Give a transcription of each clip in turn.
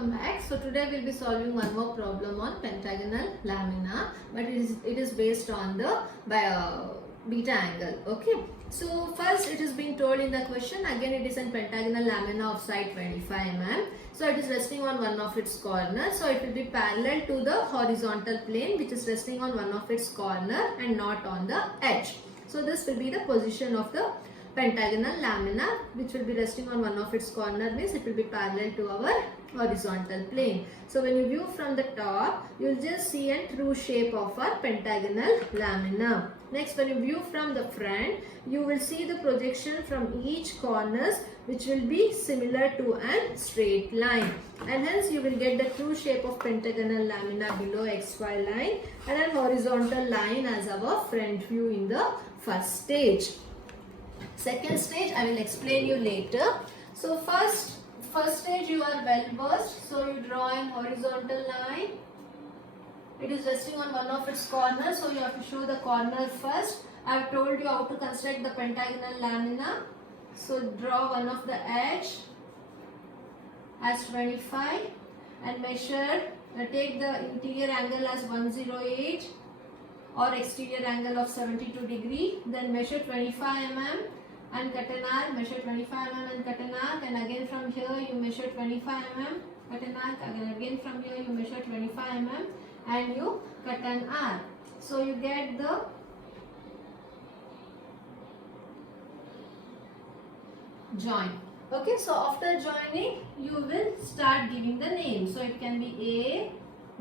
welcome back. So today we'll be solving one more problem on pentagonal lamina, but it is based on the beta angle. Okay, so first it is being told in the question, again it is in pentagonal lamina of side 25 mm. So it is resting on one of its corners, so it will be parallel to the horizontal plane which is resting on one of its corner and not on the edge. So this will be the position of the pentagonal lamina, which will be resting on one of its corner, means it will be parallel to our horizontal plane. So when you view from the top, you will just see a true shape of our pentagonal lamina. Next, when you view from the front, you will see the projection from each corners, which will be similar to a straight line, and hence you will get the true shape of pentagonal lamina below XY line and a horizontal line as our front view in the first stage. Second stage I will explain you later. So first stage you are well versed. So you draw an horizontal line. It is resting on one of its corners, so you have to show the corner first. I have told you how to construct the pentagonal lamina. So draw one of the edge as 25 and measure, take the interior angle as 108 or exterior angle of 72 degree, then measure 25 mm and cut an arc, measure 25 mm and cut an arc, and again from here you measure 25 mm, cut an arc, again from here you measure 25 mm and you cut an arc. So you get the join. Okay, so after joining you will start giving the name. So it can be A,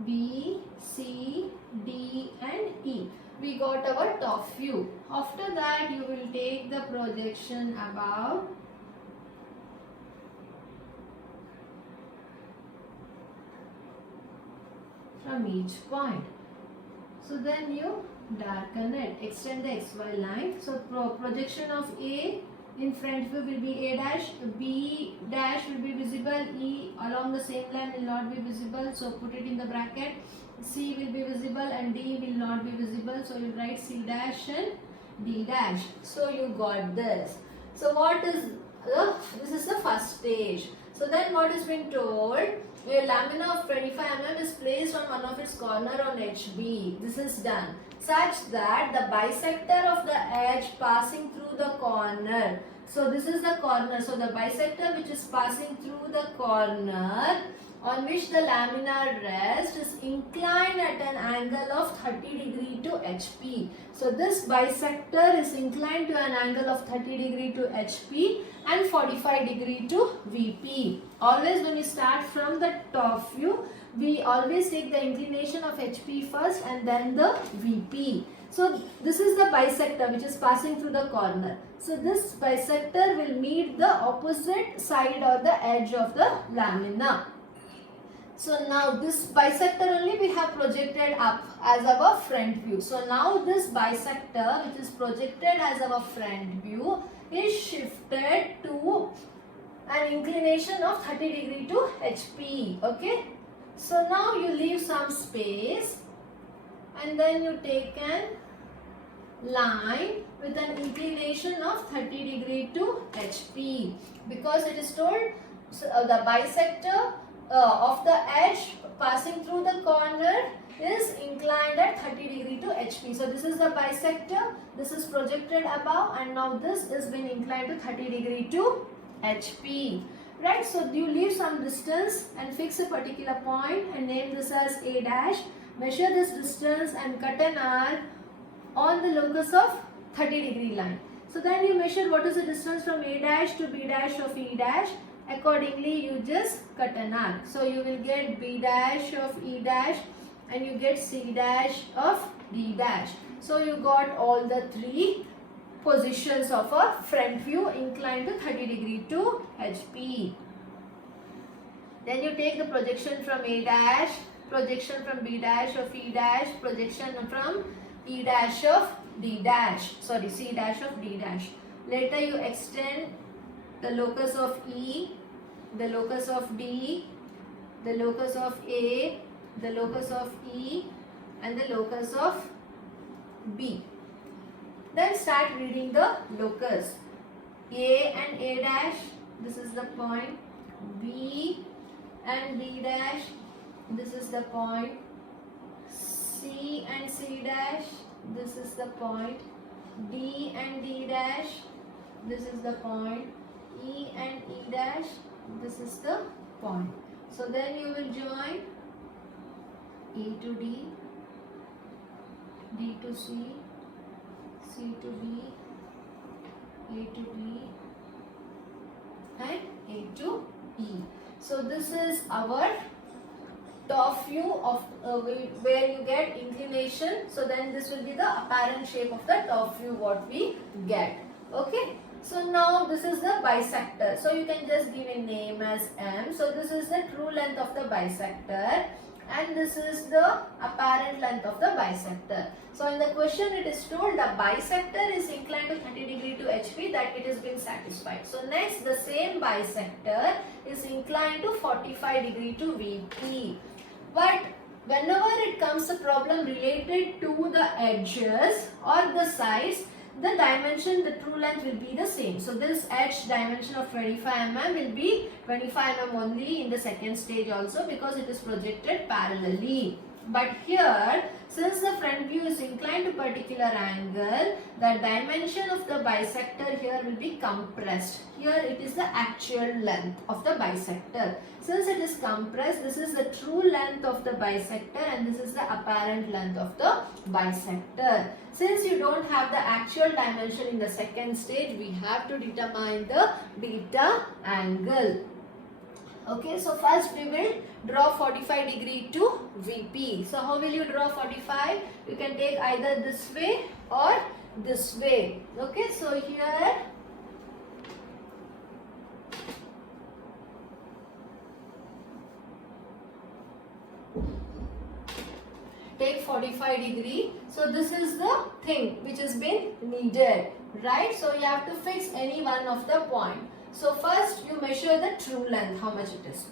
B, C, D and E. We got our top view. After that you will take the projection above from each point. So then you darken it, extend the XY line. So projection of A in front view will be A dash, B dash will be visible, E along the same line will not be visible, so put it in the bracket. C will be visible and D will not be visible, so you write C dash and D dash. So you got this. So what is this is the first stage. So then what is been told, a lamina of 25 mm is placed on one of its corner on HB. This is done such that the bisector of the edge passing through the corner. So this is the corner. So the bisector which is passing through the corner on which the lamina rests is inclined at an angle of 30 degree to HP. So this bisector is inclined to an angle of 30 degree to HP and 45 degree to VP. Always when we start from the top view, we always take the inclination of HP first and then the VP. So this is the bisector which is passing through the corner. So this bisector will meet the opposite side or the edge of the lamina. So now this bisector only we have projected up as our front view. So now this bisector which is projected as our front view is shifted to an inclination of 30 degree to HP. Okay. So now you leave some space and then you take an line with an inclination of 30 degree to HP, because it is told the bisector of the edge passing through the corner is inclined at 30 degree to HP. So this is the bisector, this is projected above, and now this is been inclined to 30 degree to HP. Right, so you leave some distance and fix a particular point and name this as A dash. Measure this distance and cut an arc on the locus of 30 degree line. So then you measure what is the distance from A dash to B dash of E dash. Accordingly you just cut an arc. So you will get B dash of E dash and you get C dash of D dash. So you got all the three positions of a front view inclined to 30 degree to HP. Then you take the projection from A dash, projection from B dash of E dash, projection from E dash of D dash, sorry, C dash of D dash. Later you extend the locus of E, the locus of D, the locus of A, the locus of E and the locus of B. Then start reading the locus. A and A dash, this is the point. B and D dash, this is the point. C and C dash, this is the point. D and D dash, this is the point. E and E dash, this is the point. So then you will join E to D, D to C, C to B, A to B, and A to E. So this is our top view of where you get inclination. So then this will be the apparent shape of the top view what we get. Okay. So now this is the bisector. So you can just give a name as M. So this is the true length of the bisector, and this is the apparent length of the bisector. So in the question it is told the bisector is inclined to 30 degree to HP, that it is being satisfied. So next the same bisector is inclined to 45 degree to VP. But whenever it comes a problem related to the edges or the sides, the dimension, the true length will be the same. So this edge dimension of 25 mm will be 25 mm only in the second stage also, because it is projected parallelly. But here, since the front view is inclined to particular angle, the dimension of the bisector here will be compressed. Here it is the actual length of the bisector. Since it is compressed, this is the true length of the bisector and this is the apparent length of the bisector. Since you don't have the actual dimension in the second stage, we have to determine the beta angle. Okay, so first we will draw 45 degree to VP. So how will you draw 45? You can take either this way or this way. Okay, so here take 45 degree. So this is the thing which has been needed, right? So you have to fix any one of the point. So first you measure the true length, how much it is.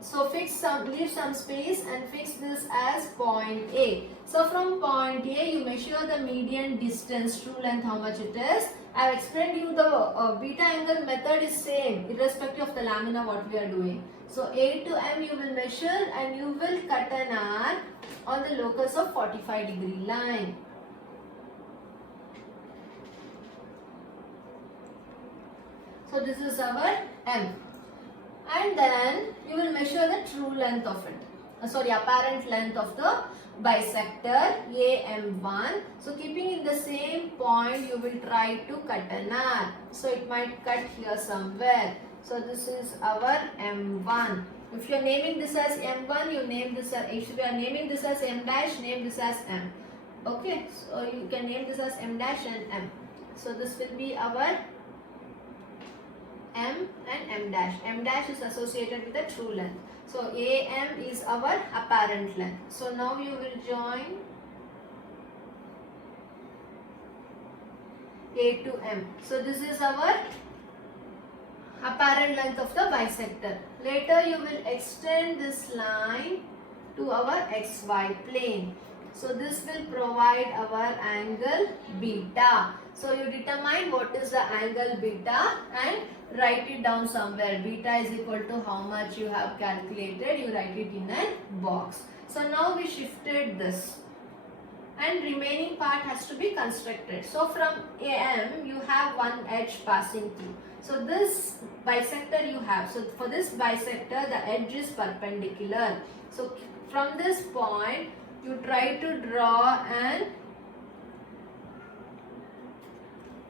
So leave some space and fix this as point A. So from point A you measure the median distance, true length, how much it is. I have explained you the beta angle method is same irrespective of the lamina what we are doing. So A to M you will measure and you will cut an arc on the locus of 45 degree line. So this is our M. And then you will measure the true length of it. Apparent length of the bisector AM1. So keeping in the same point, you will try to cut an arc. So it might cut here somewhere. So this is our M1. If you are naming this as M1, you name this as, if you are naming this as M dash, name this as M. Okay, so you can name this as M dash and M. So this will be our M and M dash. M dash is associated with the true length. So AM is our apparent length. So now you will join A to M. So this is our apparent length of the bisector. Later you will extend this line to our XY plane. So this will provide our angle beta. So you determine what is the angle beta and write it down somewhere. Beta is equal to how much you have calculated. You write it in a box. So now we shifted this. And remaining part has to be constructed. So from AM you have one edge passing through. So this bisector you have. So for this bisector the edge is perpendicular. So from this point you try to draw an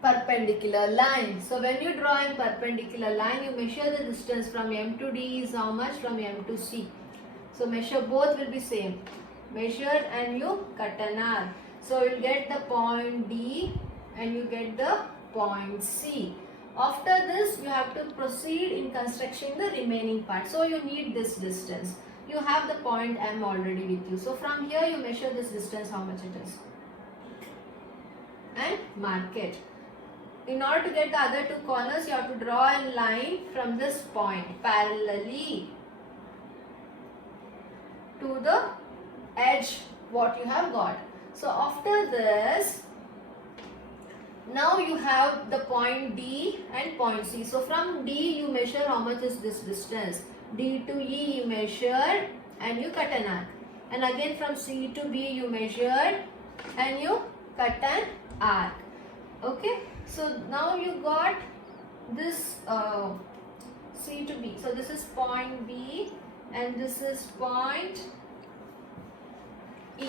perpendicular line. So when you draw a perpendicular line, you measure the distance from M to D is how much, from M to C. So measure, both will be same. Measure and you cut an arc. So you get the point D and you get the point C. After this you have to proceed in constructing the remaining part. So you need this distance. You have the point M already with you. So from here you measure this distance, how much it is, and mark it. In order to get the other two corners, you have to draw a line from this point parallelly to the edge what you have got. So after this, now you have the point D and point C. So from D you measure how much is this distance. D to E you measured and you cut an arc. And again from C to B you measured and you cut an arc. Okay. So now you got this C to B. So this is point B and this is point E.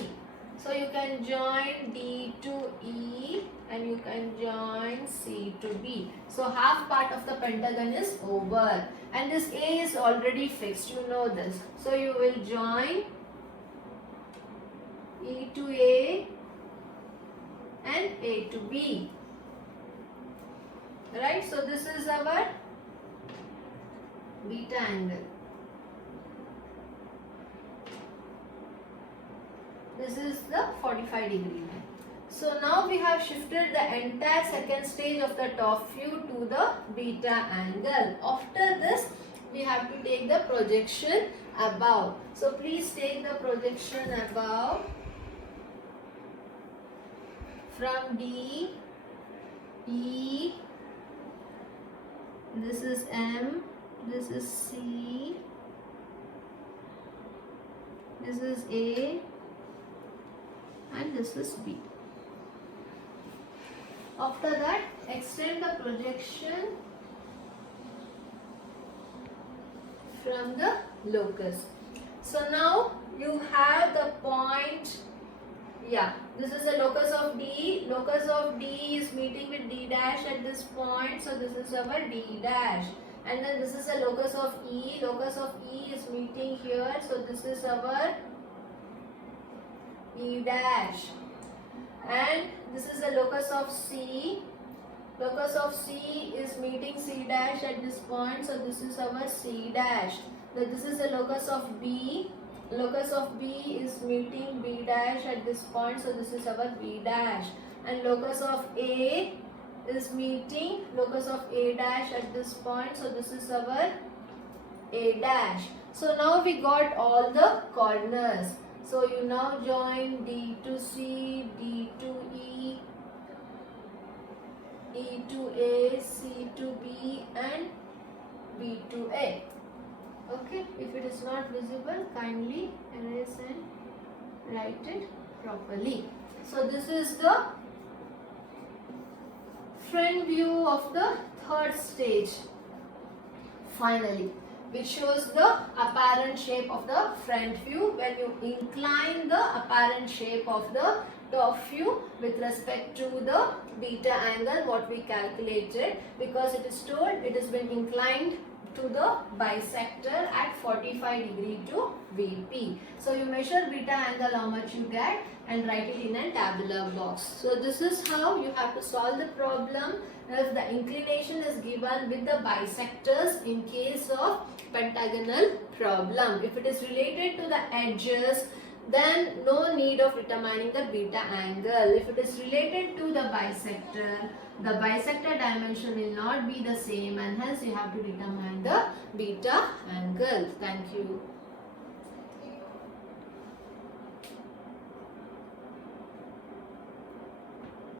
So you can join D to E and you can join C to B. So half part of the pentagon is over and this A is already fixed, you know this. So you will join E to A and A to B. Right, so this is our beta angle. This is the 45 degree line. So now we have shifted the entire second stage of the top view to the beta angle. After this, we have to take the projection above. So please take the projection above from D, E, this is M, this is C, this is A, and this is B. After that, extend the projection from the locus. So now you have the point, this is the locus of D. Locus of D is meeting with D dash at this point. So this is our D dash. And then this is the locus of E. Locus of E is meeting here. So this is our E dash. And this is the locus of C. Locus of C is meeting C dash at this point. So this is our C dash. Then this is the locus of B. Locus of B is meeting B dash at this point. So this is our B dash. And locus of A is meeting locus of A dash at this point. So this is our A dash. So now we got all the corners. So you now join D to C, D to E, E to A, C to B and B to A. Okay, if it is not visible, kindly erase and write it properly. So this is the front view of the third stage finally, which shows the apparent shape of the front view when you incline the apparent shape of the top view with respect to the beta angle what we calculated, because it is told it has been inclined to the bisector at 45 degree to VP. So you measure beta angle how much you get and write it in a tabular box. So this is how you have to solve the problem if the inclination is given with the bisectors in case of pentagonal problem. If it is related to the edges, then no need of determining the beta angle. If it is related to the bisector dimension will not be the same and hence you have to determine the beta angle. Thank you.